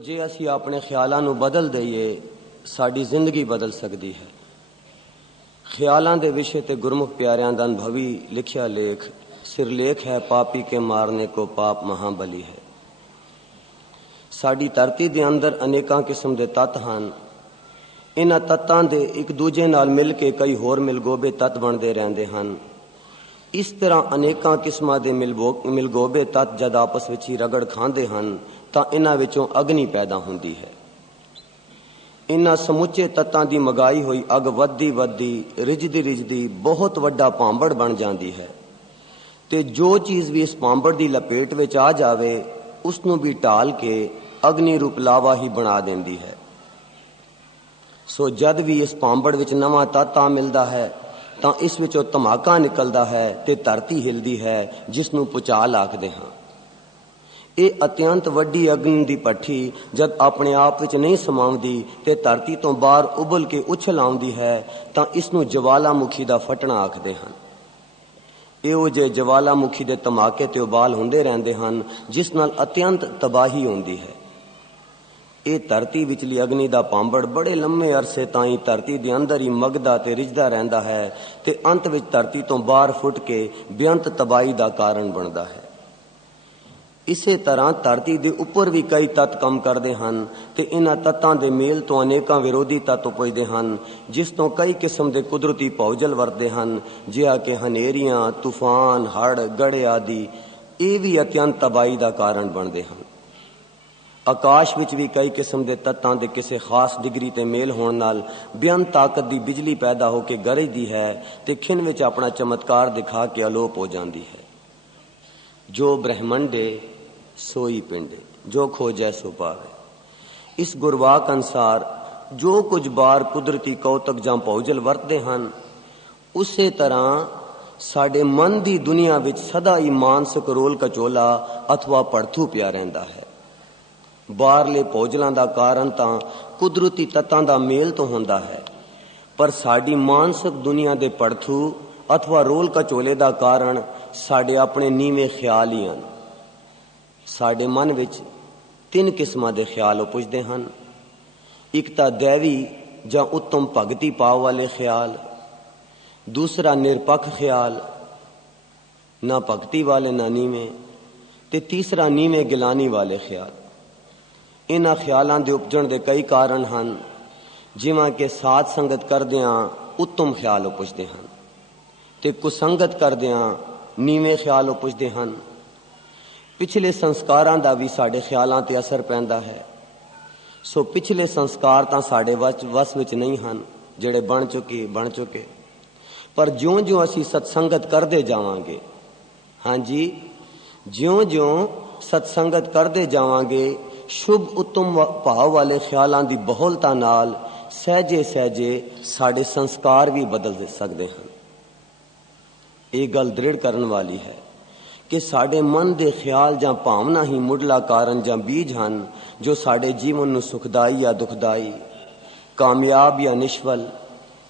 जे असी अपने ख्यालों को बदल दईए साड़ी जिंदगी बदल सकती है। ख्यालों के विषय ते गुरमुख प्यारियां दा अनुभवी लिखिया लेख सिरलेख है, पापी के मारने को पाप महाबली है। साड़ी धरती के अंदर अनेकों किस्म के तत्त हैं। इन्हां तत्तां दे एक दूजे नाल मिल के कई होर मिलगोबे तत्त बनते रहते हैं। इस तरह अनेकों किस्मां दे मिलगोबे तत्त जद आपस विच ही रगड़ खांदे हैं तां इन्हां विचों अग्नि पैदा होंदी है। इन्हां समुचे तत्तां दी मगाई हुई अग वधदी वधदी रिझदी रिझदी बहुत वड्डा भांबड़ बन जाती है ते जो चीज़ भी इस भांबड़ की लपेट विच आ जावे उसनूं भी ढाल के अग्नि रूप लावा ही बना देंदी है। सो जद भी इस भांबड़ विच नवां तत्त आ मिलदा है तां इस विचों धमाका निकलदा है ते धरती हिलदी है, जिसनूं भूचाल आखदे हां। ये अत्यंत वड्डी अग्नि की भट्ठी जब अपने आप विच नहीं समाउंदी ते धरती तो बाहर उबल के उछल आउंदी है तां इसनूं ज्वालामुखी का फटना आखदे हैं। इहो जे ज्वालामुखी के धमाके ते उबाल हुंदे रहंदे हन जिस नाल अत्यंत तबाही होंदी है। ये धरती विचली अग्नि का भांबड़ बड़े लंबे अरसे ताईं धरती के अंदर ही मगदा ते रिझदा रहिंदा है ते अंत विच धरती तो बाहर फुट के बेअंत तबाही का कारण बनता है। इसे तरह धरती के उपर भी कई तत्त कम करते हैं ते इन्हां तत्तां दे मेल तो अनेकों विरोधी तत्त उपजते हैं जिस तो कई किस्म के कुदरती भौजल वरते हैं जिहा कि हनेरियां तूफान हड़ गड़े आदि। ये भी अत्यंत तबाही का कारण बनते हैं। आकाश विच भी कई किस्म के तत्तां दे किसी खास डिग्री ते मेल होने नाल बेअंत ताकत की बिजली पैदा होकर गरजदी है ते खिन विच अपना चमत्कार दिखा के अलोप हो जाती है। जो ब्रह्मंडे सोई पिंडे, जो खोजै सो पावे। इस गुरवाक अनुसार जो कुछ बार कुदरती कौतक जां भौजल वरतते हैं उसे तरह साडे मन की दुनिया विच सदा ही मानसिक रोल कचोला अथवा भड़थू पिया रहिंदा है। बाहरले भौजलों का कारण तां कुदरती तत्तां दा मेल तो होंदा है, पर साडी मानसिक दुनिया दे भड़थू अथवा रोल कचोले का कारण साडे अपने नीवें ख्याल ही हैं। साडे मन विच तीन किस्मां दे ख्याल उपजदे हैं। एक तां दैवी जां उत्तम भगती भाव वाले ख्याल, दूसरा निरपक्ष ख्याल ना भगती वाले ना नीवें, ते तीसरा नीवें गिलानी वाले ख्याल। इन्हां ख्यालों के उपजण के कई कारण हैं, जिवें कि साध संगत करदियां उत्तम ख्याल उपजते हैं ते कुसंगत करदियां नीवें ख्याल उपजते हैं। पिछले संस्कारां दा भी साडे ख्यालां ते असर पैंदा है। सो पिछले संस्कार तां साडे वस विच नहीं हैं, जिहड़े बन चुके, पर ज्यों ज्यों असी सत्संगत करते जावांगे, हाँ जी, ज्यों ज्यों सत्संगत करते जावांगे शुभ उत्तम भाव वाले ख्यालों की बहुलता नाल सहजे सहजे साडे संस्कार भी बदल सकते हैं। ये गल दृढ़ करने वाली है कि साडे मन के ख्याल जां भावना ही मुढ़ला कारण जां बीज हैं जो साडे जीवन नूं सुखदाई या दुखदाई, कामयाब या निष्फल,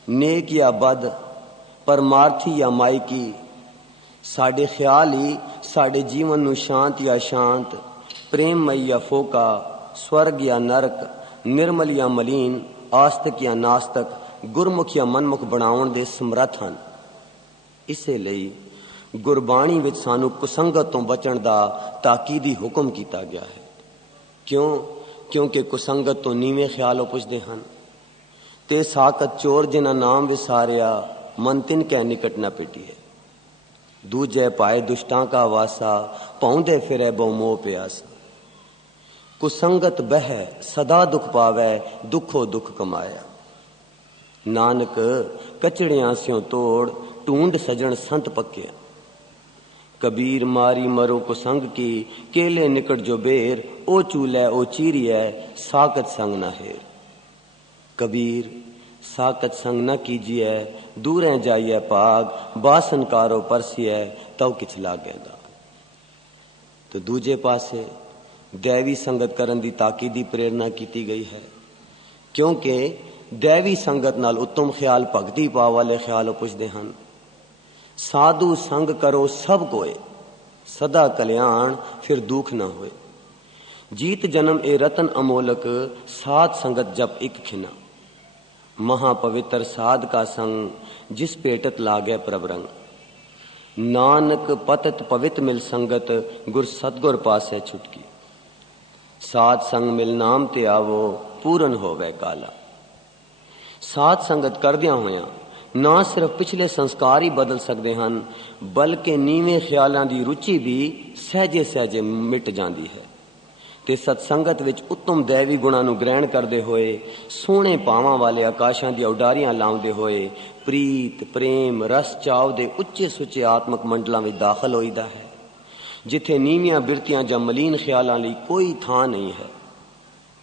नेक या बद, परमार्थी या मायकी, साडे ख्याल ही साडे जीवन नूं शांत या शांत, प्रेममय या फोका, स्वर्ग या नरक, निर्मल या मलीन, आस्तिक या नास्तिक, गुरमुख या मनमुख बनाउण दे समर्थ हैं। इसे लई गुरबाणी विच सानू कुसंगत तो बचण दा ताकीदी हुक्म किया गया है। क्यों? क्योंकि कुसंगत तो नीवें ख्याल उपजते हैं ते साकत चोर जिन्हां नाम विसारिया मन तिन कै निकट न पिटिए। दूजे पाए दुष्टां का वासा पौंदे फिरे बहु मोह प्यासा। कुसंगत बह सदा दुख पावै दुखो दुख कमाया। नानक कचड़ियां स्यों तोड़ ढूंढ सजन संत पक्के। कबीर मारी मरो कुसंग की केले निकट जो बेर, ओ चूलै ओ चीरिय साकत संग न हेर। कबीर साकत संग न कीजिए दूरें जाइए पाग, बासन कारो परसिए तव किछ लागेगा। तो दूजे पासे दैवी संगत करन दी ताकीदी प्रेरणा की गई है, क्योंकि दैवी संगत नाल उत्तम ख्याल भगती भाव वाले ख्याल उपजते हैं। साधु संग करो सब कोय, सदा कल्याण फिर दुख न होए। जीत जन्म ए रतन अमोलक, साध संगत जब एक खिना। महापवित्र साध का संग, जिस पेटत लागे प्रभ रंग। नानक पतत पवित्र मिल संगत, गुर सतगुर पासे छुटकी। साध संग मिल नाम ते आवो, पूरन होवे काला। साध संगत करदियां होया ना सिर्फ पिछले संस्कार ही बदल सकते हैं, बल्कि नीवें ख्यालों की रुचि भी सहजे सहजे मिट जाती है। ते सत्संगत विच उत्तम दैवी गुणां नूं ग्रहण करते हुए, सोहणे भावां वाले आकाशां दी उडारियां लाउंदे हुए, प्रीत प्रेम रस चाव दे उच्चे सुच्चे आत्मक मंडलां विच दाखल होईदा है, जिथे नीवियां बिरतियां जां मलीन ख्यालां लई कोई थां नहीं है।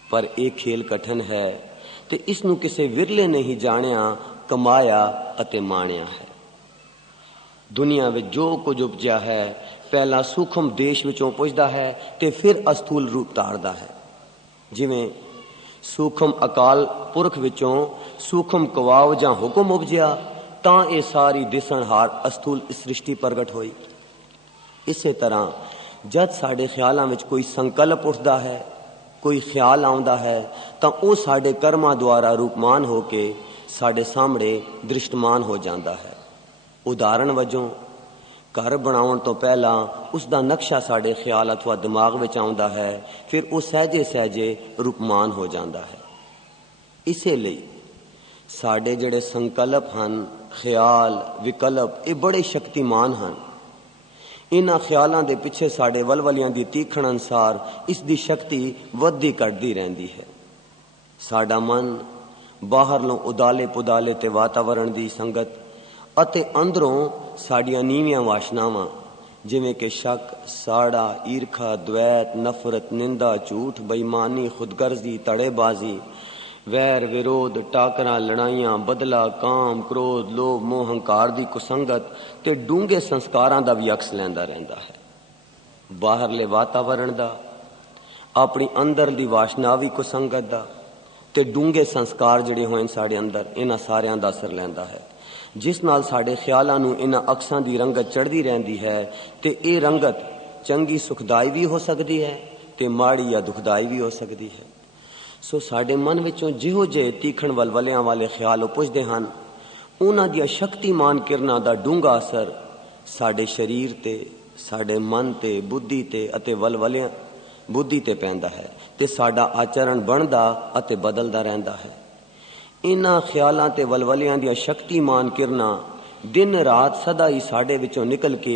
पर यह खेल कठिन है ते इस नूं किसे विरले ने ही जाणिया, कमाया अते माणिया है। दुनिया विच जो कुछ उपजिया है, पहला सूखम देश विचों पुजदा है ते फिर अस्थूल रूप धारदा है। जिवें सूखम अकाल पुरख विचों सूखम कवाव जां हुक्म उपजिया, तां ये सारी दिसणहार अस्थूल सृष्टि प्रगट होई। इसे तरह जद साडे ख्यालां विच कोई संकल्प उठदा है, कोई ख्याल आउंदा है, तां ओह साडे कर्मां द्वारा रूपमान होके साडे सामने दृष्टमान हो जाता है। उदाहरण वजों घर बनाउण तो पहला उसका नक्शा साडे ख्याल अथवा दिमाग विच आउंदा है, फिर वह सहजे सहजे रूपमान हो जाता है। इसे लिए साडे जिहड़े संकल्प हन, ख्याल विकल्प, ये बड़े शक्तिमान हैं। इन्हां ख्यालों के पिछे साडे वलवलियां दी तीखण अनुसार इसकी शक्ति वधदी घटदी रहिंदी है। साडा मन बाहरलों उदाले पुदाले ते वातावरण की संगत अते अंदरों साड़ियां नीवियां वासनावां, जिवें कि शक, साड़ा, ईर्खा, द्वैत, नफरत, निंदा, झूठ, बेईमानी, खुदगर्जी, तड़ेबाजी, वैर विरोध, टाकरा, लड़ाइयां, बदला, काम, क्रोध, लोभ, मोह, हंकार की कुसंगत ते डूंगे संस्कारां दा भी अक्स लैंदा रहिंदा है। बाहरले वातावरण दा, अपनी अंदर दी वासनावी कुसंगत दा ते डूंगे संस्कार जिहड़े होए साडे अंदर, इन्हां सारियां दा असर लैंदा है, जिस नाल साडे ख्यालां नूं इन्हां अक्सां दी रंगत चढ़दी रहिंदी है। ते ये रंगत चंगी सुखदाई भी हो सकती है ते माड़ी या दुखदाई भी हो सकती है। सो साडे मन विचों जिहो जे तीखण वलवलियां वाले ख्याल उपजदे हन, उन्हां दियां शक्तिमान किरणां दा डूंगा असर साडे शरीर ते, साडे मन ते, बुद्धि ते अते वलवलियां बुद्धि ते पैंदा है ते साडा आचरण बनदा अते बदलदा रहिंदा है। इन्हां ख्यालां ते वलवलियां दियां शक्तिमान किरणां दिन रात सदा ही साडे विचों निकल के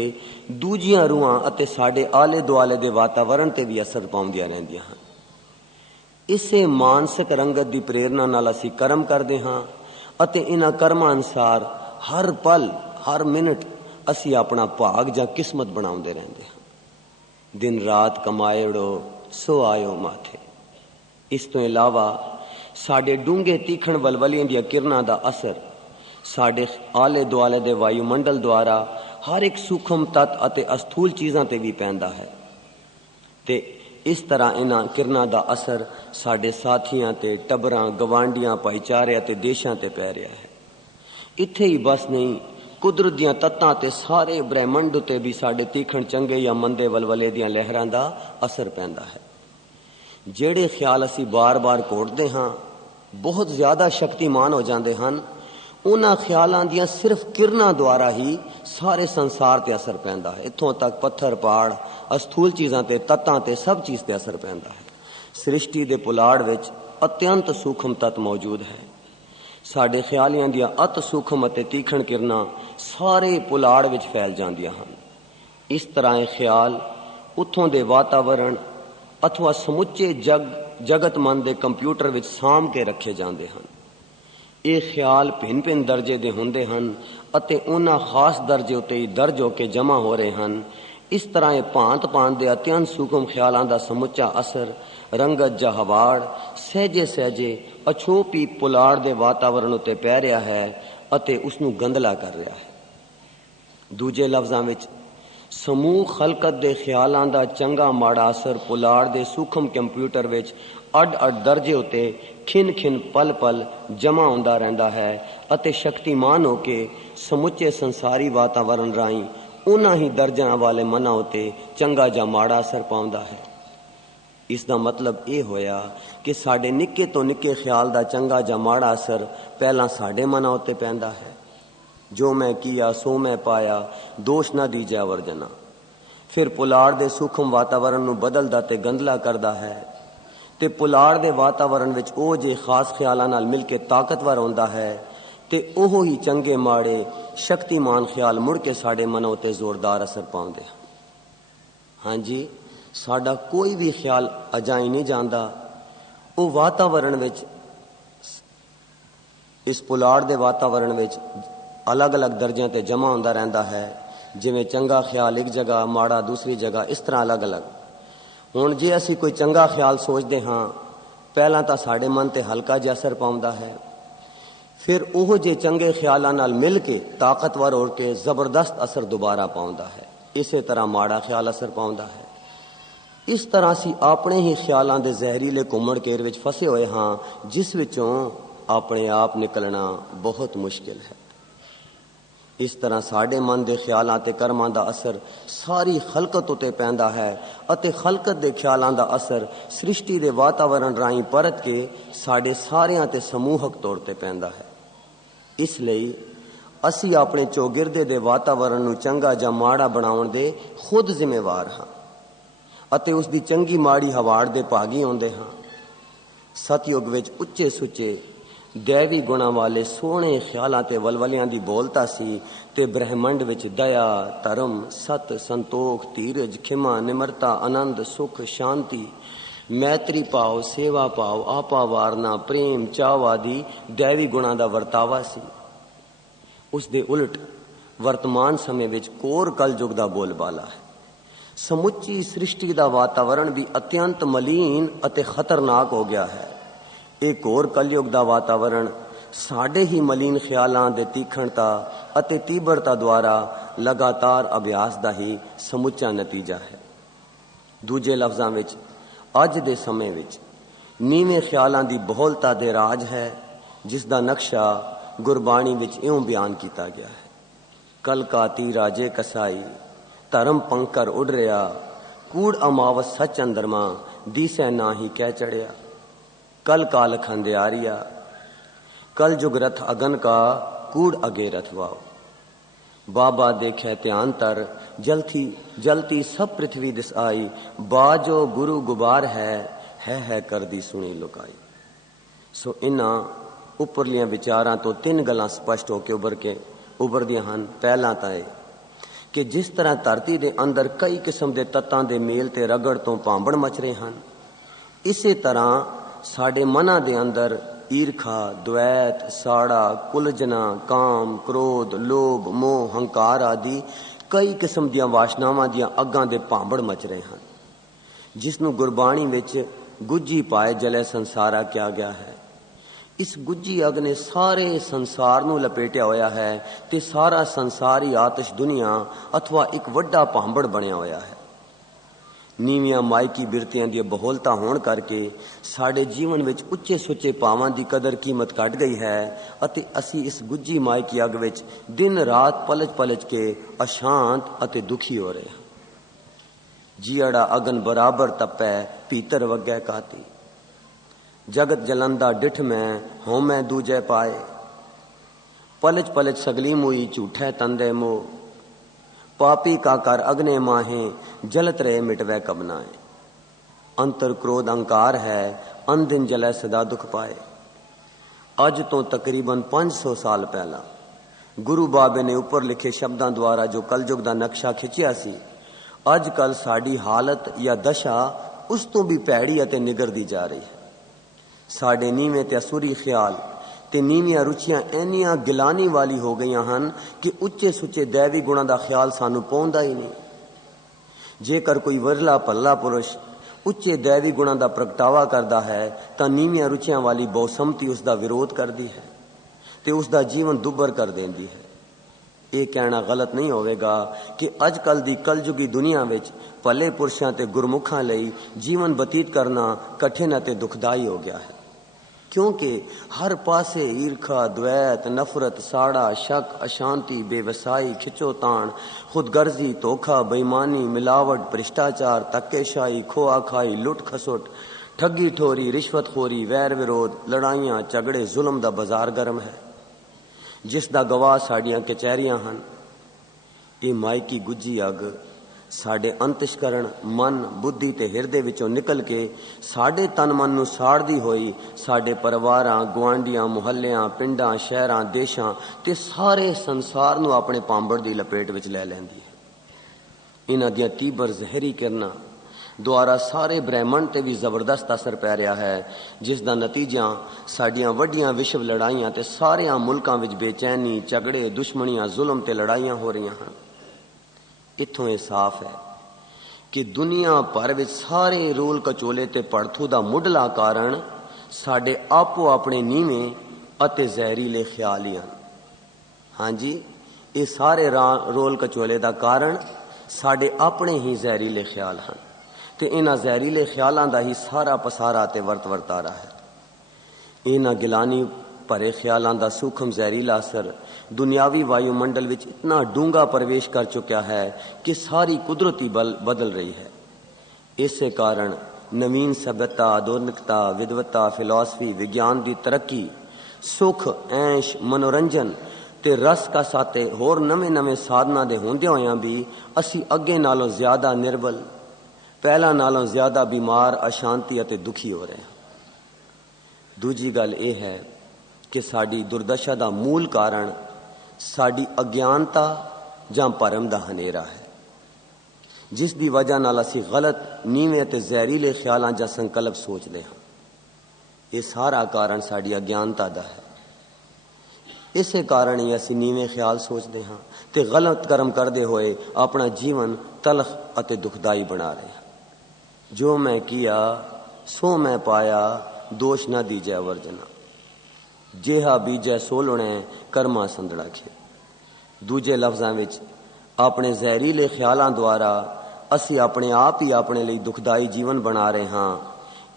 दूजियां रूहां अते साडे आले दुआले दे वातावरण ते भी असर पाउंदियां रहिंदियां हन। इसे मानसिक रंगत की प्रेरणा नाल असी कर्म करते हाँ अते इन्हां कर्मां अनुसार हर पल हर मिनट असी अपना भाग जां किस्मत बनाउंदे रहिंदे हाँ। दिन रात कमाएड़ो सो आयो माथे। इस तो इलावा साडे डूंगे तीखण वलवलियां दियां किरणां दा असर साडे आले दुआले दे वायुमंडल द्वारा हर एक सूखम तत्त अते अस्थूल चीज़ां ते भी पैंदा है ते इस तरह इन्हां किरणां दा असर साडे साथियां ते, टबरां, गवांडियां, भाईचारे अते देशां ते पै रिहा है। इत्थे ही बस नहीं, कुदरत दियां तत्तां ते सारे ब्रह्मंड उत्ते भी साडे तीखण चंगे या मंदे वलवले दियां लहरां दा असर पैंदा है। जेड़े ख्याल असी बार बार घोटदे हाँ बहुत ज्यादा शक्तिमान हो जाते हैं। उन्हां ख्यालां दियां सिर्फ किरणां द्वारा ही सारे संसार ते असर पैंदा है। इत्थों तक पत्थर पहाड़ अस्थूल चीज़ां ते तत्तां ते सब चीज़ ते असर पैंदा है। सृष्टि दे पुलाड़ विच अत्यंत सूखम तत्त मौजूद है। साडे ख्यालियां दियां अत सूखम अते तीखण किरणां सारे पुलाड़ विच फैल जांदियां हन। इस तरह ख्याल उत्थों दे वातावरण अथवा समुचे जगत मन दे कंप्यूटर विच साम के रखे जाते हैं। ये ख्याल भिन्न भिन्न दर्जे दे हुंदे हन अते उन्हां खास दर्जे उत्ते ही दर्ज होके जमा हो रहे हैं। इस तरह भांत भांत दे अत्यंत सूखम ख्यालां दा समुचा असर रंगत जा हवाड़ सहजे सहजे अछोपी पुलाड़ दे वातावरण उत्ते पै रिहा है अते उसनूं गंदला कर रहा है। दूजे लफ्जां विच समूह खलकत दे ख्यालां दा चंगा माड़ा असर पुलाड़ दे सूखम कंप्यूटर विच अड अड दर्जे उत्ते खिन खिन पल पल जमा होंदा रहिंदा है अते शक्तिमान होके समुचे संसारी वातावरण राहीं उन्हां ही दर्जां वाले मनां उत्ते चंगा जां माड़ा असर पाउंदा है। इसका मतलब ये होया कि साढ़े निक्के तो निक्के ख्याल का चंगा या माड़ा असर पहला साढ़े मना उत्ते पैंदा है। जो मैं किया सो मैं पाया, दोष ना दीजा वर्जना। फिर पुलाड़ दे सूखम वातावरण नूं बदलदा ते गंदला करदा है ते पुलाड़ दे वातावरण विच ओ जे खास ख्यालां नाल मिल के ताकतवर होंदा है ते ओह ही चंगे माड़े शक्तिमान ख्याल मुड़ के साढ़े मनां उत्ते जोरदार असर पाउंदे। हाँ जी, साडा कोई भी ख्याल अजाई नहीं जाता, वो वातावरण विच इस पुलाड़ दे वातावरण विच अलग अलग दर्जियां ते जमा होंदा रहंदा है। जिवें चंगा ख्याल एक जगह, माड़ा दूसरी जगह, इस तरह अलग अलग। हुण जे असी कोई चंगा ख्याल सोचते हाँ, पहला तो साढ़े मन ते हल्का जिहा असर पाउंदा है, फिर ओह जे चंगे ख्यालां नाल मिल के ताकतवर हो के जबरदस्त असर दोबारा पाउंदा है। इसे तरह माड़ा ख्याल असर पाउंदा है। इस तरह असी अपने ही ख्यालों के जहरीले घुमड़ घेर विच फसे हुए हाँ, जिस विचों अपने आप निकलना बहुत मुश्किल है। इस तरह साढ़े मन के ख्यालों ते कर्मां दा असर सारी खलकत उत्ते पैंदा है अते खलकत के ख्यालों का असर सृष्टि के वातावरण राही परत के साढ़े सारियां ते समूहक तौर पर पैंदा है। इसलिए असी अपने चौगिरदे दे वातावरण नूं चंगा जां माड़ा बनाउण दे खुद जिम्मेवार हाँ अते उसकी चंगी माड़ी हवाड़ दे भागी होंदे हाँ। सतयुग विच उच्चे सुच्चे दैवी गुणा वाले सोहणे ख्यालां ते वलवलियां दी बोलता सी ते ब्रह्मंड विच दया, धर्म, सत, संतोख, धीरज, खिमा, निमरता, आनंद, सुख, शांति, मैत्री भाव, सेवा भाव, आपा वारना, प्रेम, चाव आदि दैवी गुणा दा वर्तावा सी। उस दे उलट वर्तमान समय विच कोर कलयुग दा बोलबाला है। समुची सृष्टि का वातावरण भी अत्यंत मलीन अते खतरनाक हो गया है। एक और कलयुग का वातावरण साढ़े ही मलीन ख्यालों के तीखणता अते तीव्रता द्वारा लगातार अभ्यास का ही समुचा नतीजा है। दूजे लफ्जां विच अज दे समय विच नीवें ख्यालों की बहुलता दे राज है, जिसका नक्शा गुरबाणी विच इउं बयान किया गया है। कल काती राजे कसाई, धर्म पंकर उड़ रहा, कूड़ अमावस सच अंदरमा, दिसै ना ही कह चढ़िया। कल काल खंदियारिया, कल जुग रथ अगन का, कूड़ अगे रथ वाओ। बाबा देखे ध्यान तर, जलती सब पृथ्वी दिस आई, बाजो गुरु गुबार है कर दी सुनी लुकाई। सो इन्हां उपरलियां विचारां तो तीन गल्लां स्पष्ट होके उभरदियां हन। पहला तां इह कि जिस तरह धरती के अंदर कई किस्म के तत्तां दे मेल ते रगड़ तो भांबड़ मच रहे हैं, इसे तरह साढ़े मना दे अंदर ईरखा, द्वैत, साड़ा, कुलजना, काम, क्रोध, लोभ, मोह, हंकार आदि कई किस्म दियां वासनावां दियां अग्गां दे भांबड़ मच रहे हैं, जिसनूं गुरबाणी विच गुज्जी पाए जले संसारा किया गया है। इस गुज्जी अग ने सारे संसार नूं लपेटिया होया है ते सारा संसार ही आतिश दुनिया अथवा एक वड्डा भांबड़ बनिया होया है। नीवियां मायकी बिरतियां दी बहुलता होण करके साडे जीवन विच उच्चे सुच्चे भावां दी कदर कीमत घट गई है अते असी इस गुज्जी मायकी अग विच दिन रात पलच पलच के अशांत अते दुखी हो रहे हैं। जियड़ा अगन बराबर तपै, भीतर वगै काती, जगत जलंदा डिठ में हों मैं दूजे पाए, पलच पलच सगली मुई झूठे तंदे मोह, पापी का कर अग्ने माहे, जलत रहे मिटवे कब नाए। अंतर क्रोध अंकार है, अन दिन जलै सदा दुख पाए। अज तो तकरीबन 500 साल पहला गुरु बाबे ने ऊपर लिखे शब्दां द्वारा जो कलयुग दा नक्शा खिंचिया सी, अज कल साड़ी हालत या दशा उस तो भी भैड़ी अते निगरदी जा रही है। साढ़े नीवें ते असुरी ख्याल ते नीवियां रुचियां इन्नियां गिलानी वाली हो गई हन कि उच्चे सुच्चे दैवी गुणों का ख्याल सानू पौंदा ही नहीं। जेकर कोई वरला भला पुरुष उच्चे दैवी गुणों का प्रगटावा करता है तो नीवियां रुचियां वाली बहुसमति उसका विरोध करती है ते उसका जीवन दुबर कर देती है। ये कहना गलत नहीं होवेगा कि अजकल दी कलयुगी दुनिया विच भले पुरुषां ते गुरमुखां लई जीवन बतीत करना कठिन अते दुखदाई हो गया है। क्योंकि हर पासे ईर्खा, द्वैत, नफरत, साड़ा, शक, अशांति, बेवसाई, खिंचोताण, खुदगर्जी, धोखा, बेईमानी, मिलावट, भ्रष्टाचार, धक्केशाही, खोआ खाई, लुट खसुट, ठगी ठोरी, रिश्वतखोरी, वैर विरोध, लड़ाइयां, झगड़े, जुल्म दा बाजार गर्म है, जिस दा गवाह साड़ियां कचहरियां हन। ये मायकी गुज्जी अग साडे अंतशकरण, मन, बुद्धि ते हिरदे विचों निकल के साडे तन मन नूं साड़दी होई साडे परिवारां, गुआंढियां, मुहल्लियां, पिंडां, शहरां, देशां ते सारे संसार नूं अपने पांबड़ दी लपेट विच लै लैंदी है। इन्हां दियां तीबर जहरी किरणां द्वारा सारे ब्रह्मंड ते भी जबरदस्त असर पै रहा है, जिस दा नतीजा साडियां वड्डियां विश्व लड़ाइयां ते सारियां मुल्कां विच बेचैनी, झगड़े, दुश्मनियां, जुल्म ते लड़ाइयां हो रही हैं। इत्थों यह साफ है कि दुनिया भर विच सारे रोल कचोले ते भड़थू दा मुढ़ला कारण साडे आपो अपने नीवें अते जहरीले ख्याल ही हन। हाँ जी, ये सारे रोल कचोले दा कारण साडे अपने ही जहरीले ख्याल हैं ते इन्हां जहरीले ख्यालां दा ही सारा पसारा ते वर्त वर्तारा है। इन्हां गिलानी भरे ख्यालां दा सूखम जहरीला असर दुनियावी वायुमंडल विच इतना डूंगा प्रवेश कर चुका है कि सारी कुदरती बदल रही है। इसे कारण नवीन सभ्यता, आधुनिकता, विद्वता, फिलॉसफी, विज्ञान की तरक्की, सुख, ऐश, मनोरंजन ते रस का साथे होर नवे नवे साधना दे होंदियां होइयां भी असी अगे नालों ज्यादा निर्बल, पहला नालों ज्यादा बीमार, अशांति अते दुखी हो रहे हैं। दूजी गल यह है कि साडी दुर्दशा दा मूल कारण साडी अज्ञानता जां भरम दा हनेरा है, जिस दी वजह नाल असी गलत, नीवें ते जहरीले ख्यालां जां संकल्प सोचते हैं। ये सारा कारण साडी अज्ञानता दा है। इसे कारण ही असी नीवें ख्याल सोचते हैं ते गलत कर्म करते हुए अपना जीवन तलख अते दुखदाई बना रहे हैं। जो मैं किया सो मैं पाया, दोष न दीजै वर्जना, जेहा बीजै सोलणे कर्मा संदड़ा खे। दूजे लफ्जां विच अपने जहरीले ख्यालां द्वारा असी अपने आप ही अपने लिए दुखदाई जीवन बना रहे हाँ।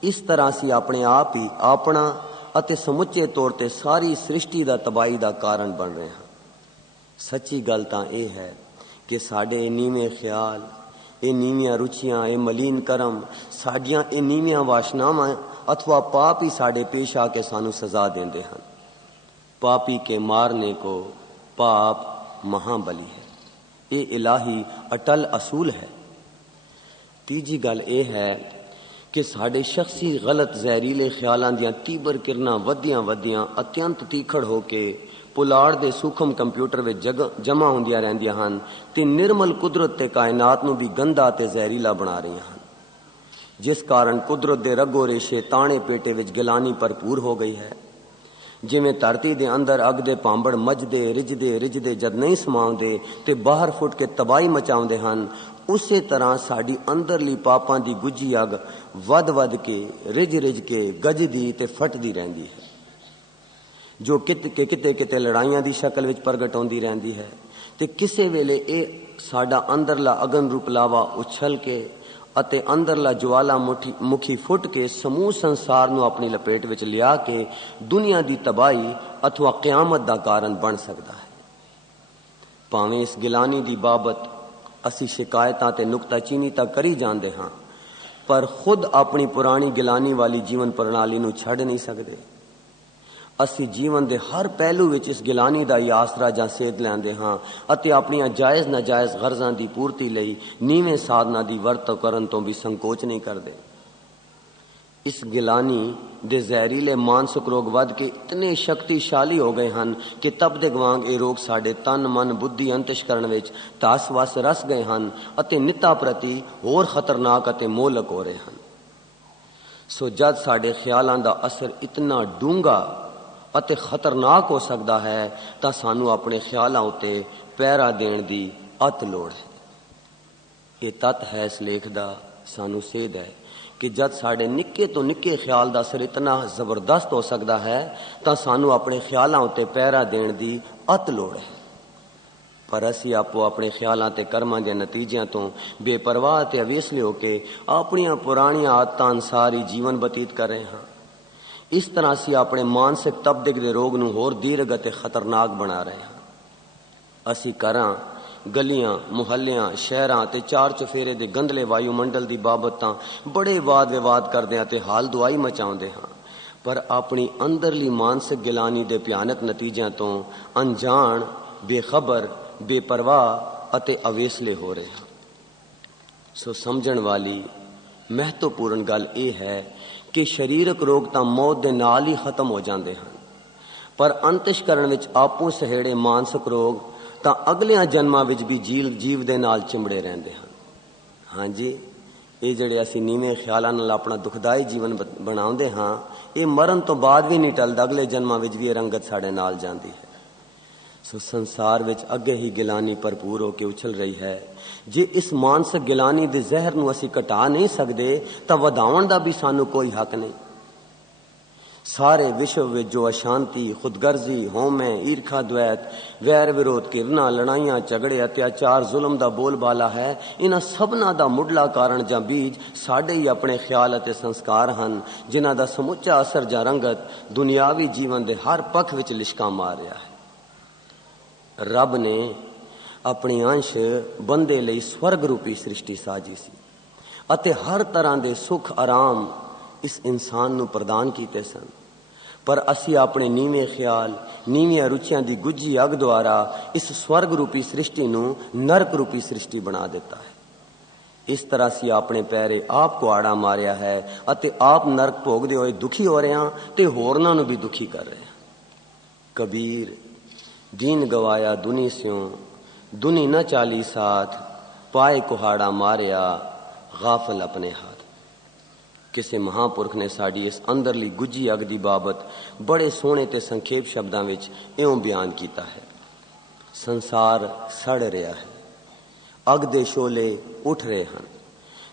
इस तरह असी अपने आप ही अपना अते समुचे तौर ते सारी सृष्टि दा तबाही दा कारण बन रहे हैं। सच्ची गल तां यह है कि साडे नीवें ख्याल, ये नीवियां रुचियां, ये मलीन कर्म, साडियां ये नीवियां वासनावां अथवा पाप ही साडे पेश आके सानू सजा देंदे हैं। पापी के मारने को पाप महाबली है, ये इलाही अटल असूल है। तीजी गल यह है कि साडे शख्सी गलत जहरीले ख्यालां दियां तीबर किरणां वधियां वधियां अत्यंत तीखड़ होके पुलाड़ दे सूखम कंप्यूटर विच जमा होंदियां रहिंदियां हन ते निर्मल कुदरत ते कायनात नूं भी गंदा ते जहरीला बना रहियां हन, जिस कारण कुदरत दे रगो रेशे ताणे पेटे विच गिलानी भरपूर हो गई है। जिवें धरती दे अंदर अग दे भांबड़ मजदे रिजदे रिजदे जद नहीं समाउंदे ते बाहर फुट के तबाही मचाउंदे हन, उसे तरह साडी अंदरली पापां दी गुज्जी अग वध वध के रिज रिज के गजदी ते फटदी रहंदी है, जो किते किते लड़ाइयां दी शक्ल विच प्रगट होंदी रहंदी है ते किसे वेले ए साडा अंदरला अगन रूप लावा उछल के अते अंदरला ज्वाला मुखी फुट के समूह संसार नूं अपनी लपेट विच लिया के दुनिया दी तबाही अथवा क़यामत दा कारण बन सकदा है। भावें इस गिलानी दी बाबत असी शिकायतां ते नुक्ताचीनी तां करी जांदे हां, पर खुद अपनी पुरानी गिलानी वाली जीवन प्रणाली नूं छड्ड नहीं सकदे। असी जीवन दे हर पहलू विच इस गिलानी दा आसरा जां सेध लैंदे हां अते अपनियां जायज़ नाजायज़ गरजां दी पूर्ति लई नीवें साधना दी वरतों करन तो भी संकोच नहीं करदे। इस गिलानी दे जहरीले मानसिक रोग वध के इतने शक्तिशाली हो गए हैं कि तपदे वांग ये रोग साडे तन मन बुद्धि अंतशकरण विच धस वस रस गए हैं अते निता प्रति होर खतरनाक अते मोहलक हो रहे हैं। सो जद साडे ख्यालां दा असर इतना डूंगा अते खतरनाक हो सकता है तां सानू अपने ख्यालां उत्ते पहरा देण दी अत लोड़ है। ये तत है इस लेख दा सानू सेध है कि जद साडे निक्के तो निक्के ख्याल दा असर इतना जबरदस्त हो सकता है तां सानू अपने ख्यालां उत्ते पहरा देण दी अत लोड़ है। पर असी आपो अपने ख्यालां ते कर्मां दे नतीजियां तो बेपरवाह ते अवेसले होके अपनियां पुरानियां आदतां अनुसार ही जीवन बतीत कर रहे हैं। इस तरह ਅਸੀਂ ਆਪਣੇ ਮਾਨਸਿਕ ਤਬਦੀਕ ਦੇ ਰੋਗ ਨੂੰ ਹੋਰ ਦੀਰਘ ਅਤੇ ਖਤਰਨਾਕ ਬਣਾ ਰਹੇ ਹਾਂ। ਅਸੀਂ ਘਰਾਂ, ਗਲੀਆਂ, ਮੁਹੱਲਿਆਂ, ਸ਼ਹਿਰਾਂ ਤੇ ਚਾਰ ਚੁਫੇਰੇ ਦੇ ਗੰਧਲੇ ਵਾਯੂਮੰਡਲ ਦੀ ਬਾਬਤ ਤਾਂ ਬੜੇ ਵਾਦ ਵਿਵਾਦ ਕਰਦੇ ਹਾਂ ਤੇ ਹਾਲ ਦੁਆਈ ਮਚਾਉਂਦੇ ਹਾਂ, ਪਰ ਆਪਣੀ ਅੰਦਰਲੀ ਮਾਨਸਿਕ ਗਿਲਾਨੀ ਦੇ ਭਿਆਨਕ ਨਤੀਜਿਆਂ ਤੋਂ ਅਣਜਾਣ, ਬੇਖਬਰ, ਬੇਪਰਵਾਹ ਅਤੇ ਅਵੇਸਲੇ ਹੋ ਰਹੇ ਹਾਂ। ਸੋ ਸਮਝਣ ਵਾਲੀ ਮਹੱਤਵਪੂਰਨ ਗੱਲ ਇਹ ਹੈ ਕਿ ਸਰੀਰਕ ਰੋਗ ਤਾਂ ਮੌਤ ਦੇ ਨਾਲ ਹੀ ਖਤਮ ਹੋ ਜਾਂਦੇ ਹਨ, ਪਰ ਅੰਤਿਸ਼ਕਰਨ ਵਿੱਚ ਆਪੋ ਸਹੇੜੇ ਮਾਨਸਿਕ ਰੋਗ ਤਾਂ ਅਗਲਿਆਂ ਜਨਮਾਂ ਵਿੱਚ ਵੀ ਜੀਵ ਦੇ ਨਾਲ ਚਿੰਬੜੇ ਰਹਿੰਦੇ ਹਨ। ਹਾਂਜੀ, ਇਹ ਜਿਹੜੇ ਅਸੀਂ ਨੀਵੇਂ ਖਿਆਲਾਂ ਨਾਲ ਆਪਣਾ ਦੁਖਦਾਈ ਜੀਵਨ ਬਣਾਉਂਦੇ ਹਾਂ, ਇਹ ਮਰਨ ਤੋਂ ਬਾਅਦ ਵੀ ਨਹੀਂ ਟਲਦਾ, ਅਗਲੇ ਜਨਮਾਂ ਵਿੱਚ ਵੀ ਇਹ ਰੰਗਤ ਸਾਡੇ ਨਾਲ ਜਾਂਦੀ ਹੈ। ਸੋ ਸੰਸਾਰ ਵਿੱਚ ਅੱਗੇ ਹੀ ਗਿਲਾਨੀ ਭਰਪੂਰ ਹੋ ਕੇ ਉਛਲ ਰਹੀ ਹੈ। ਜੇ ਇਸ ਮਾਨਸਿਕ ਗਿਲਾਨੀ ਦੇ ਜ਼ਹਿਰ ਨੂੰ ਅਸੀਂ ਘਟਾ ਨਹੀਂ ਸਕਦੇ ਤਾਂ ਵਧਾਉਣ ਦਾ ਵੀ ਸਾਨੂੰ ਕੋਈ ਹੱਕ ਨਹੀਂ। ਸਾਰੇ ਵਿਸ਼ਵ ਵਿੱਚ ਜੋ ਅਸ਼ਾਂਤੀ, ਖੁਦਗਰਜ਼ੀ, ਹਉਮੈ, ਈਰਖਾ, ਦਵੈਤ, ਵੈਰ ਵਿਰੋਧ, ਘਿਰਨਾ, ਲੜਾਈਆਂ, ਝਗੜੇ, ਅਤਿਆਚਾਰ, ਜ਼ੁਲਮ ਦਾ ਬੋਲਬਾਲਾ ਹੈ, ਇਹਨਾਂ ਸਭਨਾਂ ਦਾ ਮੁੱਢਲਾ ਕਾਰਨ ਜਾਂ ਬੀਜ ਸਾਡੇ ਹੀ ਆਪਣੇ ਖਿਆਲ ਅਤੇ ਸੰਸਕਾਰ ਹਨ, ਜਿਨ੍ਹਾਂ ਦਾ ਸਮੁੱਚਾ ਅਸਰ ਜਾਂ ਰੰਗਤ ਦੁਨਿਆਵੀ ਜੀਵਨ ਦੇ ਹਰ ਪੱਖ ਵਿੱਚ ਲਿਸ਼ਕਾ ਮਾਰ ਰਿਹਾ ਹੈ। ਰੱਬ ਨੇ ਆਪਣੀ ਅੰਸ਼ ਬੰਦੇ ਲਈ ਸਵਰਗ ਰੂਪੀ ਸ੍ਰਿਸ਼ਟੀ ਸਾਜੀ ਸੀ ਅਤੇ ਹਰ ਤਰ੍ਹਾਂ ਦੇ ਸੁੱਖ ਆਰਾਮ ਇਸ ਇਨਸਾਨ ਨੂੰ ਪ੍ਰਦਾਨ ਕੀਤੇ ਸਨ, ਪਰ ਅਸੀਂ ਆਪਣੇ ਨੀਵੇਂ ਖਿਆਲ, ਨੀਵੀਆਂ ਰੁਚੀਆਂ ਦੀ ਗੁੱਝੀ ਅੱਗ ਦੁਆਰਾ ਇਸ ਸਵਰਗ ਰੂਪੀ ਸ੍ਰਿਸ਼ਟੀ ਨੂੰ ਨਰਕ ਰੂਪੀ ਸ੍ਰਿਸ਼ਟੀ ਬਣਾ ਦਿੱਤਾ ਹੈ। ਇਸ ਤਰ੍ਹਾਂ ਅਸੀਂ ਆਪਣੇ ਪੈਰੇ ਆਪ ਕੁਆੜਾ ਮਾਰਿਆ ਹੈ ਅਤੇ ਆਪ ਨਰਕ ਭੋਗਦੇ ਹੋਏ ਦੁਖੀ ਹੋ ਰਹੇ ਹਾਂ ਤੇ ਹੋਰਨਾਂ ਨੂੰ ਵੀ ਦੁਖੀ ਕਰ ਰਹੇ ਹਾਂ। ਕਬੀਰ, दीन गवाया दुनी स्यों, दुनी न चाली साथ, पाए कुहाड़ा मारिया गाफल अपने हाथ। ਕਿਸੇ ਮਹਾਂਪੁਰਖ ਨੇ ਸਾਡੀ ਇਸ ਅੰਦਰਲੀ ਗੁੱਝੀ ਅੱਗ ਦੀ ਬਾਬਤ ਬੜੇ ਸੋਹਣੇ ਤੇ ਸੰਖੇਪ ਸ਼ਬਦਾਂ ਵਿੱਚ ਇਉਂ ਬਿਆਨ ਕੀਤਾ ਹੈ। ਸੰਸਾਰ ਸੜ ਰਿਹਾ ਹੈ, ਅੱਗ ਦੇ ਸ਼ੋਲੇ ਉੱਠ ਰਹੇ ਹਨ।